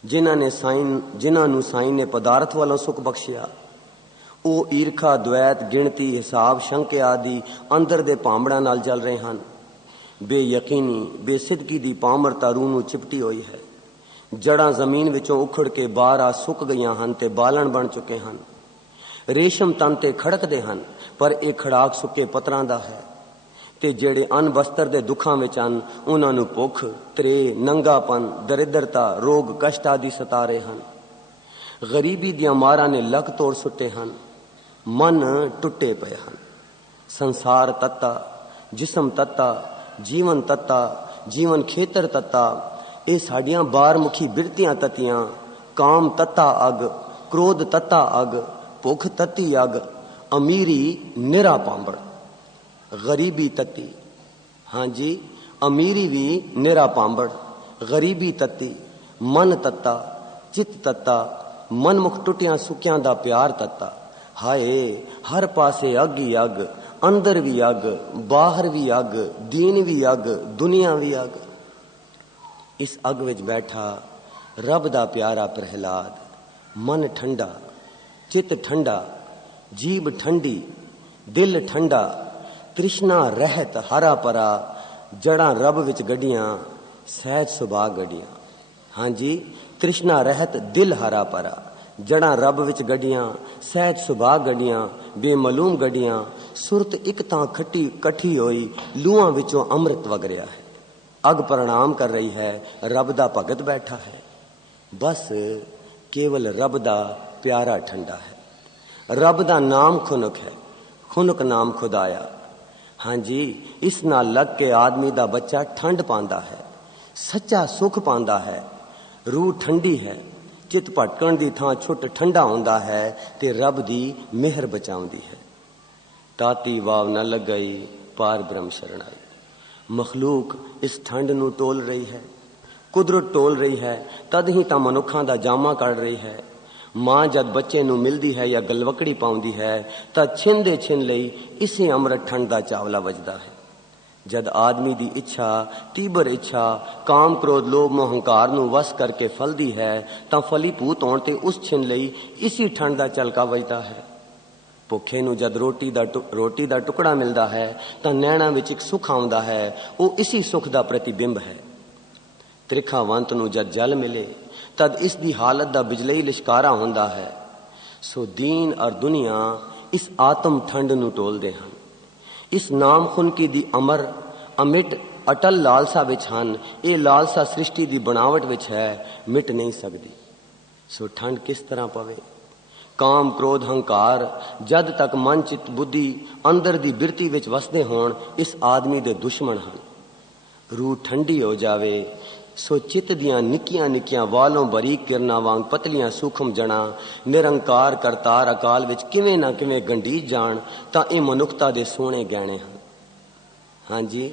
ਜਿਨ੍ਹਾਂ ਨੂੰ ਸਾਈਂ ਨੇ ਪਦਾਰਥ ਵੱਲੋਂ ਸੁੱਖ ਬਖਸ਼ਿਆ, ਉਹ ਈਰਖਾ, ਦਵੈਤ, ਗਿਣਤੀ, ਹਿਸਾਬ, ਸ਼ੰਕੇ ਆਦਿ ਅੰਦਰ ਦੇ ਭਾਂਬੜਾਂ ਨਾਲ ਜਲ ਰਹੇ ਹਨ। ਬੇਯਕੀਨੀ, ਬੇਸਿਦਕੀ ਦੀ ਪਾਮਰਤਾ ਰੂਹ ਨੂੰ ਚਿਪਟੀ ਹੋਈ ਹੈ। ਜੜਾਂ ਜ਼ਮੀਨ ਵਿੱਚੋਂ ਉਖੜ ਕੇ ਬਾਹਰ ਆ ਸੁੱਕ ਗਈਆਂ ਹਨ ਤੇ ਬਾਲਣ ਬਣ ਚੁੱਕੇ ਹਨ। ਰੇਸ਼ਮ ਤਨ ਤੇ ਖੜਕਦੇ ਹਨ, ਪਰ ਇਹ ਖੜਾਕ ਸੁੱਕੇ ਪੱਤਰਾਂ ਦਾ ਹੈ। ਤੇ ਜਿਹੜੇ ਅਨ ਬਸਤਰ ਦੇ ਦੁੱਖਾਂ ਵਿੱਚ ਹਨ, ਉਹਨਾਂ ਨੂੰ ਭੁੱਖ, ਤ੍ਰੇ, ਨੰਗਾਪਨ, ਦਰਿਦਰਤਾ, ਰੋਗ, ਕਸ਼ਟ ਆਦਿ ਸਤਾ ਰਹੇ ਹਨ। ਗਰੀਬੀ ਦੀਆਂ ਮਾਰਾਂ ਨੇ ਲੱਕ ਤੋੜ ਸੁੱਟੇ ਹਨ, ਮਨ ਟੁੱਟੇ ਪਏ ਹਨ। ਸੰਸਾਰ ਤੱਤਾ, ਜਿਸਮ ਤੱਤਾ, ਜੀਵਨ ਤੱਤਾ, ਜੀਵਨ ਖੇਤਰ ਤੱਤਾ, ਇਹ ਸਾਡੀਆਂ ਬਾਰਮੁਖੀ ਬਿਰਤੀਆਂ ਤੱਤੀਆਂ। ਕਾਮ ਤੱਤਾ ਅੱਗ, ਕ੍ਰੋਧ ਤੱਤਾ ਅੱਗ, ਭੁੱਖ ਤੱਤੀ ਅੱਗ, ਅਮੀਰੀ ਨਿਰਾ ਪਾਂਬੜ। ਗਰੀਬੀ ਤੱਤੀ, ਹਾਂਜੀ, ਅਮੀਰੀ ਵੀ ਨਿਰਾ ਪਾਂਬੜ, ਗਰੀਬੀ ਤੱਤੀ, ਮਨ ਤੱਤਾ, ਚਿੱਤ ਤੱਤਾ, ਮਨਮੁਖ ਟੁੱਟਿਆਂ ਸੁੱਕਿਆਂ ਦਾ ਪਿਆਰ ਤੱਤਾ। ਹਾਏ, ਹਰ ਪਾਸੇ ਅੱਗ ਹੀ ਅੱਗ, ਅੰਦਰ ਵੀ ਅੱਗ, ਬਾਹਰ ਵੀ ਅੱਗ, ਦੀਨ ਵੀ ਅੱਗ, ਦੁਨੀਆ ਵੀ ਅੱਗ। ਇਸ ਅੱਗ ਵਿੱਚ ਬੈਠਾ ਰੱਬ ਦਾ ਪਿਆਰਾ ਪ੍ਰਹਿਲਾਦ, ਮਨ ਠੰਡਾ, ਚਿੱਤ ਠੰਡਾ, ਜੀਭ ਠੰਡੀ, ਦਿਲ ਠੰਡਾ, ਤ੍ਰਿਸ਼ਨਾ ਰਹਿਤ, ਹਰਾ ਭਰਾ, ਜੜਾਂ ਰੱਬ ਵਿੱਚ ਗੱਡੀਆਂ, ਸਹਿਜ ਸੁਭਾਅ ਗੱਡੀਆਂ। ਹਾਂਜੀ, ਤ੍ਰਿਸ਼ਨਾ ਰਹਿਤ, ਦਿਲ ਹਰਾ ਭਰਾ, ਜੜਾਂ ਰੱਬ ਵਿੱਚ ਗੱਡੀਆਂ, ਸਹਿਜ ਸੁਭਾਅ ਗੱਡੀਆਂ, ਬੇਮਲੂਮ ਗੱਡੀਆਂ। ਸੁਰਤ ਇੱਕ ਤਾਂ ਇਕੱਠੀ ਹੋਈ, ਲੂਹਾਂ ਵਿੱਚੋਂ ਅੰਮ੍ਰਿਤ ਵਗ ਰਿਹਾ ਹੈ। ਅੱਗ ਪ੍ਰਣਾਮ ਕਰ ਰਹੀ ਹੈ, ਰੱਬ ਦਾ ਭਗਤ ਬੈਠਾ ਹੈ। ਬਸ ਕੇਵਲ ਰੱਬ ਦਾ ਪਿਆਰਾ ਠੰਡਾ ਹੈ। ਰੱਬ ਦਾ ਨਾਮ ਖੁਨਕ ਹੈ, ਖੁਨਕ ਨਾਮ ਖੁਦਾਇਆ। ਹਾਂਜੀ, ਇਸ ਨਾਲ ਲੱਗ ਕੇ ਆਦਮੀ ਦਾ ਬੱਚਾ ਠੰਡ ਪਾਉਂਦਾ ਹੈ, ਸੱਚਾ ਸੁੱਖ ਪਾਉਂਦਾ ਹੈ। ਰੂਹ ਠੰਡੀ ਹੈ, ਚਿੱਤ ਭਟਕਣ ਦੀ ਥਾਂ ਛੁੱਟ ਠੰਡਾ ਹੁੰਦਾ ਹੈ ਤੇ ਰੱਬ ਦੀ ਮਿਹਰ ਬਚਾਉਂਦੀ ਹੈ। ਤਾਤੀ ਵਾਵ न लग गई, पार ब्रह्म शरण आई। ਮਖਲੂਕ ਇਸ ਠੰਡ ਨੂੰ ਤੋਲ ਰਹੀ ਹੈ, ਕੁਦਰਤ ਤੋਲ ਰਹੀ ਹੈ, ਤਦ ਹੀ ਤਾਂ ਮਨੁੱਖਾਂ ਦਾ ਜਾਮਾ ਕੱਢ ਰਹੀ ਹੈ। ਮਾਂ ਜਦ ਬੱਚੇ ਨੂੰ ਮਿਲਦੀ ਹੈ ਜਾਂ ਗਲਵਕੜੀ ਪਾਉਂਦੀ ਹੈ ਤਾਂ ਛਿਨ ਦੇ ਛਿਨ ਲਈ ਇਸੇ ਅੰਮ੍ਰਿਤ ਠੰਡ ਦਾ ਚਾਵਲਾ ਵੱਜਦਾ ਹੈ। ਜਦ ਆਦਮੀ ਦੀ ਇੱਛਾ, ਤੀਬਰ ਇੱਛਾ, ਕਾਮ, ਕ੍ਰੋਧ, ਲੋਭ, ਮੋਹ, ਹੰਕਾਰ ਨੂੰ ਵਸ ਕਰਕੇ ਫਲਦੀ ਹੈ ਤਾਂ ਫਲੀਭੂਤ ਹੋਣ ਤੇ ਉਸ ਛਿਨ ਲਈ ਇਸੀ ਠੰਡ ਦਾ ਝਲਕਾ ਵੱਜਦਾ ਹੈ। ਭੁੱਖੇ ਨੂੰ ਜਦ ਰੋਟੀ ਦਾ ਟੁਕੜਾ ਮਿਲਦਾ ਹੈ ਤਾਂ ਨੈਣਾਂ ਵਿੱਚ ਇੱਕ ਸੁੱਖ ਆਉਂਦਾ ਹੈ, ਉਹ ਇਸੀ ਸੁੱਖ ਦਾ ਪ੍ਰਤੀਬਿੰਬ ਹੈ। ਤ੍ਰਿਖਾਵੰਤ ਨੂੰ ਜਦ ਜਲ ਮਿਲੇ ਤਦ ਇਸ ਦੀ ਹਾਲਤ ਦਾ ਬਿਜਲਈ ਲਿਸ਼ਕਾਰਾ ਹੁੰਦਾ ਹੈ। ਸੋ ਦੀਨ ਔਰ ਦੁਨੀਆ ਇਸ ਆਤਮ ਠੰਡ ਨੂੰ ਟੋਲਦੇ ਹਨ। ਇਸ ਨਾਮ ਖੁਨਕੀ ਦੀ ਅਮਰ ਅਮਿਟ ਅਟਲ ਲਾਲਸਾ ਵਿੱਚ ਹਨ। ਇਹ ਲਾਲਸਾ ਸ੍ਰਿਸ਼ਟੀ ਦੀ ਬਣਾਵਟ ਵਿੱਚ ਹੈ, ਮਿਟ ਨਹੀਂ ਸਕਦੀ। ਸੋ ਠੰਡ ਕਿਸ ਤਰ੍ਹਾਂ ਪਵੇ? ਕਾਮ ਕ੍ਰੋਧ ਹੰਕਾਰ ਜਦ ਤੱਕ ਮਨ ਚਿੱਤ ਬੁੱਧੀ ਅੰਦਰ ਦੀ ਬਿਰਤੀ ਵਿੱਚ ਵਸਦੇ ਹੋਣ, ਇਸ ਆਦਮੀ ਦੇ ਦੁਸ਼ਮਣ ਹਨ। ਰੂਹ ਠੰਡੀ ਹੋ ਜਾਵੇ ਸੋ ਚਿੱਤ ਦੀਆਂ ਨਿੱਕੀਆਂ ਨਿੱਕੀਆਂ ਵਾਲੋਂ ਬਰੀਕ ਕਿਰਨਾਂ ਵਾਂਗ ਪਤਲੀਆਂ ਸੂਖਮ ਜੜਾਂ ਨਿਰੰਕਾਰ ਕਰਤਾਰ ਅਕਾਲ ਵਿੱਚ ਕਿਵੇਂ ਨਾ ਕਿਵੇਂ ਗੰਢੀਜ ਜਾਣ ਤਾਂ ਇਹ ਮਨੁੱਖਤਾ ਦੇ ਸੋਹਣੇ ਗਹਿਣੇ ਹਨ। ਹਾਂਜੀ,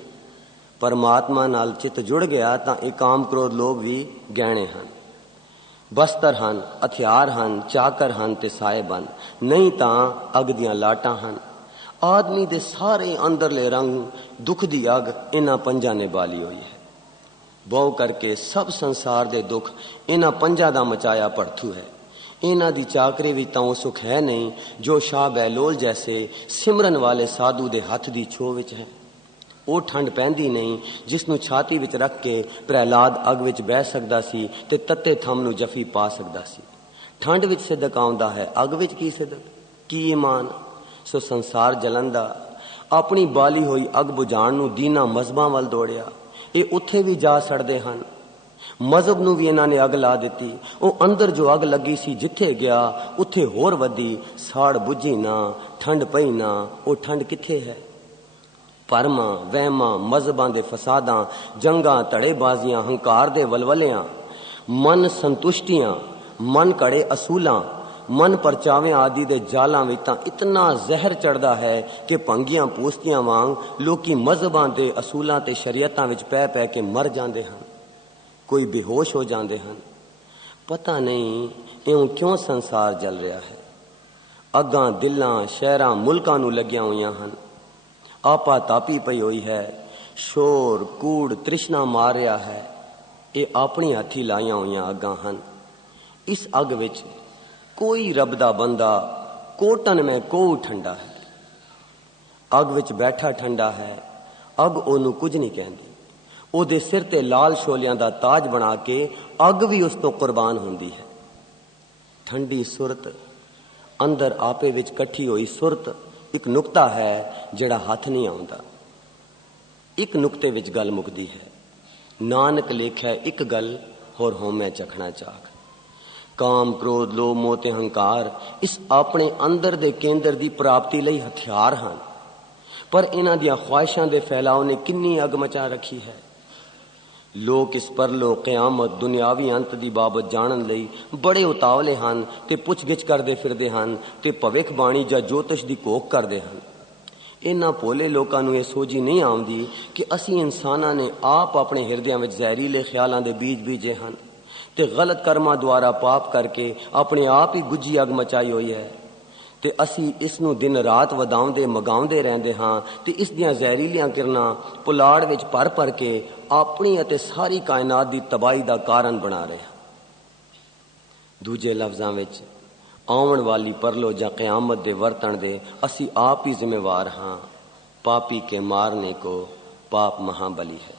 ਪਰਮਾਤਮਾ ਨਾਲ ਚਿੱਤ ਜੁੜ ਗਿਆ ਤਾਂ ਇਹ ਕਾਮ ਕ੍ਰੋਧ ਲੋਭ ਵੀ ਗਹਿਣੇ ਹਨ, ਬਸਤਰ ਹਨ, ਹਥਿਆਰ ਹਨ, ਚਾਕਰ ਹਨ ਤੇ ਸਾਹਿਬ ਹਨ, ਨਹੀਂ ਤਾਂ ਅੱਗ ਦੀਆਂ ਲਾਟਾਂ ਹਨ। ਆਦਮੀ ਦੇ ਸਾਰੇ ਅੰਦਰਲੇ ਰੰਗ ਦੁੱਖ ਦੀ ਅੱਗ ਇਹਨਾਂ ਪੰਜਾਂ ਨੇ ਬਾਲੀ ਹੋਈ ਹੈ। ਬਹੁ ਕਰਕੇ ਸਭ ਸੰਸਾਰ ਦੇ ਦੁੱਖ ਇਹਨਾਂ ਪੰਜਾਂ ਦਾ ਮਚਾਇਆ ਭੜਥੂ ਹੈ। ਇਹਨਾਂ ਦੀ ਚਾਕਰੀ ਵਿੱਚ ਤਾਂ ਉਹ ਸੁਖ ਹੈ ਨਹੀਂ ਜੋ ਸ਼ਾਹ ਬਹਿਲੋਲ ਜੈਸੇ ਸਿਮਰਨ ਵਾਲੇ ਸਾਧੂ ਦੇ ਹੱਥ ਦੀ ਛੋਹ ਵਿੱਚ ਹੈ। ਉਹ ਠੰਡ ਪੈਂਦੀ ਨਹੀਂ ਜਿਸ ਨੂੰ ਛਾਤੀ ਵਿੱਚ ਰੱਖ ਕੇ ਪ੍ਰਹਿਲਾਦ ਅੱਗ ਵਿੱਚ ਬਹਿ ਸਕਦਾ ਸੀ ਤੇ ਤੱਤੇ ਥੰਮ ਨੂੰ ਜਫੀ ਪਾ ਸਕਦਾ ਸੀ। ਠੰਡ ਵਿੱਚ ਸਿਦਕ ਆਉਂਦਾ ਹੈ, ਅੱਗ ਵਿੱਚ ਕੀ ਸਿਦਕ, ਕੀ ਈਮਾਨ। ਸੋ ਸੰਸਾਰ ਜਲੰਦਾ ਆਪਣੀ ਬਾਲੀ ਹੋਈ ਅੱਗ ਬੁਝਾਉਣ ਨੂੰ ਦੀਨਾ ਮਜ਼ਹਬਾਂ ਵੱਲ ਦੌੜਿਆ। ਇਹ ਉੱਥੇ ਵੀ ਜਾ ਸੜਦੇ ਹਨ। ਮਜ਼ਹਬ ਨੂੰ ਵੀ ਇਹਨਾਂ ਨੇ ਅੱਗ ਲਾ ਦਿੱਤੀ। ਉਹ ਅੰਦਰ ਜੋ ਅੱਗ ਲੱਗੀ ਸੀ ਜਿੱਥੇ ਗਿਆ ਉੱਥੇ ਹੋਰ ਵਧੀ, ਸਾੜ ਬੁਝੀ ਨਾ, ਠੰਡ ਪਈ ਨਾ। ਉਹ ਠੰਡ ਕਿੱਥੇ ਹੈ? ਭਰਮਾਂ ਵਹਿਮਾਂ ਮਜ਼ਹਬਾਂ ਦੇ ਫਸਾਦਾਂ ਜੰਗਾਂ ਧੜੇਬਾਜ਼ੀਆਂ ਹੰਕਾਰ ਦੇ ਵਲਵਲਿਆਂ ਮਨ ਸੰਤੁਸ਼ਟੀਆਂ ਮਨ ਘੜੇ ਅਸੂਲਾਂ ਮਨ ਪਰਚਾਵਿਆਂ ਆਦਿ ਦੇ ਜਾਲਾਂ ਵਿੱਚ ਤਾਂ ਇਤਨਾ ਜ਼ਹਿਰ ਚੜਦਾ ਹੈ ਕਿ ਭੰਗੀਆਂ ਪੂਸਤੀਆਂ ਵਾਂਗ ਲੋਕੀ ਮਜ਼ਹਬਾਂ ਦੇ ਅਸੂਲਾਂ ਤੇ ਸ਼ਰੀਅਤਾਂ ਵਿੱਚ ਪੈ ਪੈ ਕੇ ਮਰ ਜਾਂਦੇ ਹਨ। ਕੋਈ ਬੇਹੋਸ਼ ਹੋ ਜਾਂਦੇ ਹਨ। ਪਤਾ ਨਹੀਂ ਇਉਂ ਕਿਉਂ ਸੰਸਾਰ ਜਲ ਰਿਹਾ ਹੈ। ਅੱਗਾਂ ਦਿਲਾਂ ਸ਼ਹਿਰਾਂ ਮੁਲਕਾਂ ਨੂੰ ਲੱਗੀਆਂ ਹੋਈਆਂ ਹਨ। ਆਪਾ ਤਾਪੀ ਪਈ ਹੋਈ ਹੈ। ਸ਼ੋਰ ਕੂੜ ਤ੍ਰਿਸ਼ਨਾ ਮਾਰ ਰਿਹਾ ਹੈ। ਇਹ ਆਪਣੀ ਹੱਥੀ ਲਾਈਆਂ ਹੋਈਆਂ ਅੱਗਾਂ ਹਨ। ਇਸ ਅੱਗ ਵਿੱਚ ਕੋਈ ਰੱਬ ਦਾ ਬੰਦਾ ਕੋਟਨ ਮੈਂ ਕੋਉ ਠੰਡਾ ਹੈ। ਅੱਗ ਵਿੱਚ ਬੈਠਾ ਠੰਡਾ ਹੈ। ਅੱਗ ਉਹਨੂੰ ਕੁਝ ਨਹੀਂ ਕਹਿੰਦੀ। ਉਹਦੇ ਸਿਰ ਤੇ ਲਾਲ ਸ਼ੋਲਿਆਂ ਦਾ ਤਾਜ ਬਣਾ ਕੇ ਅੱਗ ਵੀ ਉਸ ਤੋਂ ਕੁਰਬਾਨ ਹੁੰਦੀ ਹੈ। ਠੰਡੀ ਸੁਰਤ ਅੰਦਰ ਆਪੇ ਵਿੱਚ ਇਕੱਠੀ ਹੋਈ ਸੁਰਤ ਇੱਕ ਨੁਕਤਾ ਹੈ ਜਿਹੜਾ ਹੱਥ ਨਹੀਂ ਆਉਂਦਾ। ਇੱਕ ਨੁਕਤੇ ਵਿੱਚ ਗੱਲ ਮੁੱਕਦੀ ਹੈ। ਨਾਨਕ ਲੇਖੈ ਇੱਕ ਗੱਲ ਹੋਰ ਹੋਮੈ ਚਖਣਾ ਚਾਖ। ਕਾਮ ਕ੍ਰੋਧ ਲੋਭ ਮੋਹ ਤੇ ਹੰਕਾਰ ਇਸ ਆਪਣੇ ਅੰਦਰ ਦੇ ਕੇਂਦਰ ਦੀ ਪ੍ਰਾਪਤੀ ਲਈ ਹਥਿਆਰ ਹਨ, ਪਰ ਇਹਨਾਂ ਦੀਆਂ ਖੁਆਇਸ਼ਾਂ ਦੇ ਫੈਲਾਅ ਨੇ ਕਿੰਨੀ ਅੱਗ ਮਚਾ ਰੱਖੀ ਹੈ। ਲੋਕ ਇਸ ਪਰਲੋ ਕਿਆਮਤ ਦੁਨਿਆਵੀ ਅੰਤ ਦੀ ਬਾਬਤ ਜਾਣਨ ਲਈ ਬੜੇ ਉਤਾਵਲੇ ਹਨ ਤੇ ਪੁੱਛਗਿੱਛ ਕਰਦੇ ਫਿਰਦੇ ਹਨ ਤੇ ਭਵਿੱਖ ਬਾਣੀ ਜਾਂ ਜੋਤਿਸ਼ ਦੀ ਘੋਖ ਕਰਦੇ ਹਨ। ਇਹਨਾਂ ਭੋਲੇ ਲੋਕਾਂ ਨੂੰ ਇਹ ਸੋਝੀ ਨਹੀਂ ਆਉਂਦੀ ਕਿ ਅਸੀਂ ਇਨਸਾਨਾਂ ਨੇ ਆਪ ਆਪਣੇ ਹਿਰਦਿਆਂ ਵਿੱਚ ਜ਼ਹਿਰੀਲੇ ਖਿਆਲਾਂ ਦੇ ਬੀਜ ਬੀਜੇ ਹਨ ਤੇ ਗਲਤ ਕਰਮਾਂ ਦੁਆਰਾ ਪਾਪ ਕਰਕੇ ਆਪਣੇ ਆਪ ਹੀ ਗੁੱਝੀ ਅੱਗ ਮਚਾਈ ਹੋਈ ਹੈ ਤੇ ਅਸੀਂ ਇਸ ਨੂੰ ਦਿਨ ਰਾਤ ਵਧਾਉਂਦੇ ਮਗਾਉਂਦੇ ਰਹਿੰਦੇ ਹਾਂ ਤੇ ਇਸ ਦੀਆਂ ਜ਼ਹਿਰੀਲੀਆਂ ਕਿਰਨਾਂ ਪੁਲਾੜ ਵਿੱਚ ਭਰ ਭਰ ਕੇ ਆਪਣੀ ਅਤੇ ਸਾਰੀ ਕਾਇਨਾਤ ਦੀ ਤਬਾਹੀ ਦਾ ਕਾਰਨ ਬਣਾ ਰਹੇ ਹਾਂ। ਦੂਜੇ ਲਫ਼ਜ਼ਾਂ ਵਿੱਚ ਆਉਣ ਵਾਲੀ ਪਰਲੋ ਜਾਂ ਕਿਆਮਤ ਦੇ ਵਰਤਣ ਦੇ ਅਸੀਂ ਆਪ ਹੀ ਜ਼ਿੰਮੇਵਾਰ ਹਾਂ। ਪਾਪੀ ਕੇ ਮਾਰਨੇ ਕੋ ਪਾਪ ਮਹਾਬਲੀ ਹੈ।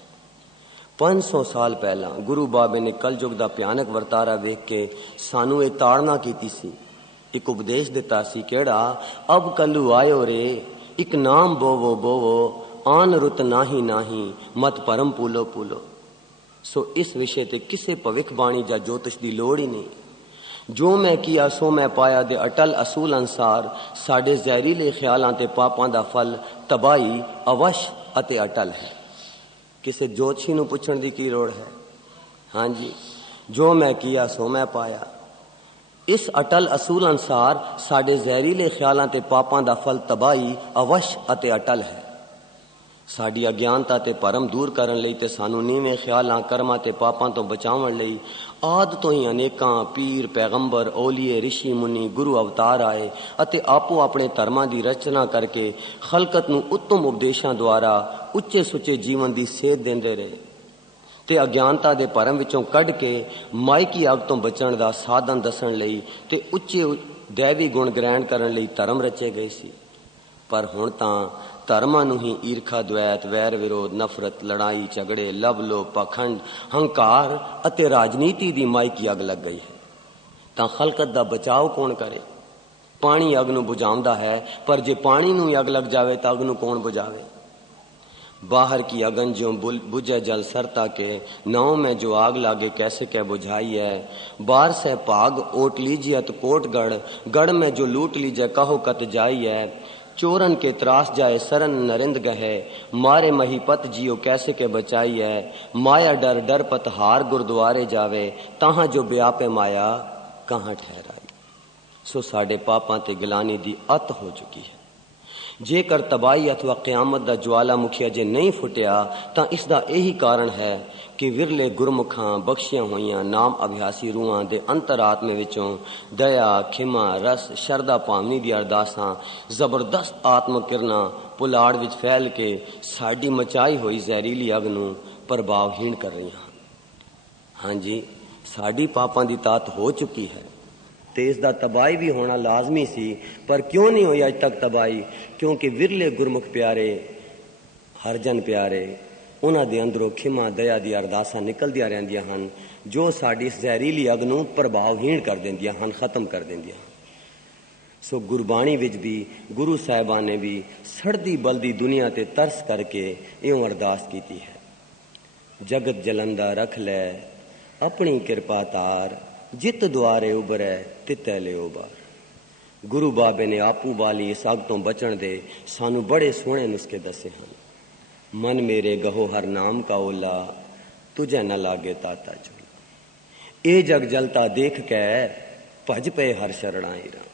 500 ਸਾਲ ਪਹਿਲਾਂ ਗੁਰੂ ਬਾਬੇ ਨੇ ਕਲਯੁਗ ਦਾ ਭਿਆਨਕ ਵਰਤਾਰਾ ਵੇਖ ਕੇ ਸਾਨੂੰ ਇਹ ਤਾੜਨਾ ਕੀਤੀ ਸੀ, ਇੱਕ ਉਪਦੇਸ਼ ਦਿੱਤਾ ਸੀ। ਕਿਹੜਾ? ਅਬ ਕੱਲੂ ਆਇਓ ਰੇ ਇੱਕ ਨਾਮ ਬੋਵੋ ਬੋਵੋ ਆਨ ਰੁਤ ਨਾਹੀ ਨਾਹੀ ਮਤ ਪਰਮ ਪੂਲੋ ਪੂਲੋ। ਸੋ ਇਸ ਵਿਸ਼ੇ ਤੇ ਕਿਸੇ ਭਵਿੱਖ ਬਾਣੀ ਜਾਂ ਜੋਤਿਸ਼ ਦੀ ਲੋੜ ਹੀ ਨਹੀਂ। ਜੋ ਮੈਂ ਕੀਆ ਸੋ ਮੈਂ ਪਾਇਆ ਦੇ ਅਟਲ ਅਸੂਲ ਅਨਸਾਰ ਸਾਡੇ ਜ਼ਹਿਰੀਲੇ ਖਿਆਲਾਂ ਤੇ ਪਾਪਾਂ ਦਾ ਫਲ ਤਬਾਹੀ ਅਵਸ਼ ਅਤੇ ਅਟਲ ਹੈ। ਕਿਸੇ ਜੋਤਸ਼ੀ ਨੂੰ ਪੁੱਛਣ ਦੀ ਕੀ ਲੋੜ ਹੈ? ਹਾਂਜੀ, ਜੋ ਮੈਂ ਕੀਆ ਸੋ ਮੈਂ ਪਾਇਆ। ਇਸ ਅਟਲ ਅਸੂਲ ਅਨਸਾਰ ਸਾਡੇ ਜ਼ਹਿਰੀਲੇ ਖਿਆਲਾਂ ਤੇ ਪਾਪਾਂ ਦਾ ਫਲ ਤਬਾਹੀ ਅਵਸ਼ ਅਤੇ ਅਟਲ ਹੈ। ਸਾਡੀ ਅਗਿਆਨਤਾ ਤੇ ਭਰਮ ਦੂਰ ਕਰਨ ਲਈ ਤੇ ਸਾਨੂੰ ਨੀਵੇਂ ਖਿਆਲਾਂ ਕਰਮਾਂ ਤੇ ਪਾਪਾਂ ਤੋਂ ਬਚਾਉਣ ਲਈ ਆਦਿ ਤੋਂ ਹੀ ਅਨੇਕਾਂ ਪੀਰ ਪੈਗੰਬਰ ਔਲੀਏ ਰਿਸ਼ੀ ਮੁਨੀ ਗੁਰੂ ਅਵਤਾਰ ਆਏ ਅਤੇ ਆਪੋ ਆਪਣੇ ਧਰਮਾਂ ਦੀ ਰਚਨਾ ਕਰਕੇ ਖਲਕਤ ਨੂੰ ਉੱਤਮ ਉਪਦੇਸ਼ਾਂ ਦੁਆਰਾ ਉੱਚੇ ਸੁੱਚੇ ਜੀਵਨ ਦੀ ਸੇਧ ਦਿੰਦੇ ਰਹੇ ਤੇ ਅਗਿਆਨਤਾ ਦੇ ਭਰਮ ਵਿੱਚੋਂ ਕੱਢ ਕੇ ਮਾਇਕੀ ਅੱਗ ਤੋਂ ਬਚਣ ਦਾ ਸਾਧਨ ਦੱਸਣ ਲਈ ਤੇ ਉੱਚੇ ਦੈਵੀ ਗੁਣ ਗ੍ਰਹਿਣ ਕਰਨ ਲਈ ਧਰਮ ਰਚੇ ਗਏ ਸੀ। ਪਰ ਹੁਣ ਤਾਂ ਧਰਮਾਂ ਨੂੰ ਹੀ ਈਰਖਾ ਦਵੈਤ ਵੈਰ ਵਿਰੋਧ ਨਫ਼ਰਤ ਲੜਾਈ ਝਗੜੇ ਲਵ ਲੋਭ ਪਾਖੰਡ ਹੰਕਾਰ ਅਤੇ ਰਾਜਨੀਤੀ ਦੀ ਮਾਇਕੀ ਅੱਗ ਲੱਗ ਗਈ ਹੈ। ਤਾਂ ਖਲਕਤ ਦਾ ਬਚਾਓ ਕੌਣ ਕਰੇ? पानी अग नूं बुझाउंदा है, पर जे पानी नूं अग लग जावे तो अग नूं कौन बुझावे। बाहर की अगन जो बुझे जल सरता के, नाव में जो आग लागे कैसे कै बुझाई है। बार से भाग ओट लीजियत कोटगढ़, गढ़ में जो लूट लीजिए कहो कत जाई है। चोरन के त्रास जाए सरन नरिंद गहे, मारे महीपत जियो कैसे के बचाई है। माया डर डर पत हार गुरुद्वारे जावे, तहां जो ब्यापे माया कहां ठहराई। सो साडे पापां ते गिलानी दी अत हो चुकी है। जेकर तबाही अथवा क्यामत दा ज्वालामुखी अजे नहीं फुटिया तां इसदा यही कारण है कि विरले गुरमुखां बख्शियां होईयां नाम अभ्यासी रूहां दे अंतरात्मे विचों दया खिमा रस शरदा भावनी दी अरदासां जबरदस्त आत्म किरणां पुलाड़ विच फैल के साडी मचाई होई जहरीली अग नूं प्रभावहीन कर रहीआं। हाँ जी, साडी पापां दी तात हो चुकी है ते इसदा तबाही भी होना लाजमी सी, पर क्यों नहीं हुई अज तक तबाही? क्योंकि विरले गुरमुख प्यारे हरजन प्यारे उन्हां दे अंदरों खिमा दया दी अरदासां निकलदियां रहिंदियां हन, जो साडी इस जहरीली अग नूं प्रभावहीन कर देंदियां हन, खत्म कर देंदियां हन। सो गुरबाणी विच भी गुरु साहिबान ने भी सड़दी बलदी दुनिया ते तरस करके इउं अरदास कीती है। जगत जलंदा रख लै अपनी किरपा तार, जित द्वारे उबरै तितै ले उबार। गुरु बाबे ने आपू बाली इस अग तो बचण दे सानू बड़े सोहणे नुस्खे दसे हन। मन मेरे गहो हर नाम का ओला, तुझे न लागे ताता चोला। ए जग जलता देख कै भज पे हर शरणाई राम।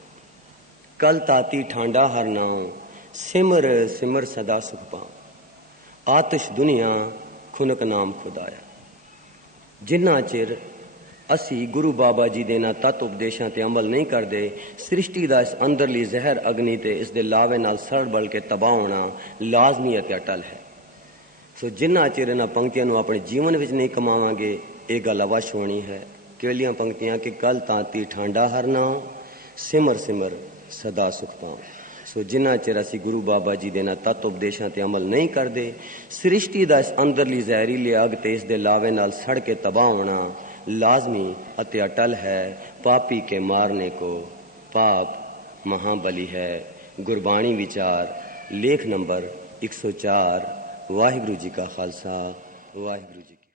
कल ताती ठांडा हर नाम, सिमर सिमर सदा सुख पाओ। आतिश दुनिया खुनक नाम खुदाया। जिन्ना चिर असी गुरु बाबा जी देना तत् उपदेशों ते अमल नहीं करते, सृष्टि का इस अंदरली जहर अग्नि ते इस दे लावे नाल सड़ बल के तबाह होना लाजमी अते अटल है। सो जिन्ना चिर इन्हां पंक्तियों नूं अपने जीवन विच नहीं कमावांगे ये गल अवश्य होनी है। केलियां पंक्तियां कि कल तांती ठांडा हर नाओ, सिमर सिमर सदा सुख पाओ। सो जिन्ना चिर असी गुरु बाबा जी देना तत् उपदेशों ते अमल नहीं करते, सृष्टि का इस अंदरली जहरीली अग ते इस दे लावे नाल सड़ के तबाह होना लाजमी अति अटल है। पापी के मारने को पाप महाबली है। गुरबाणी विचार लेख नंबर 104। वाहिगुरु जी का खालसा वाहिगुरु जी।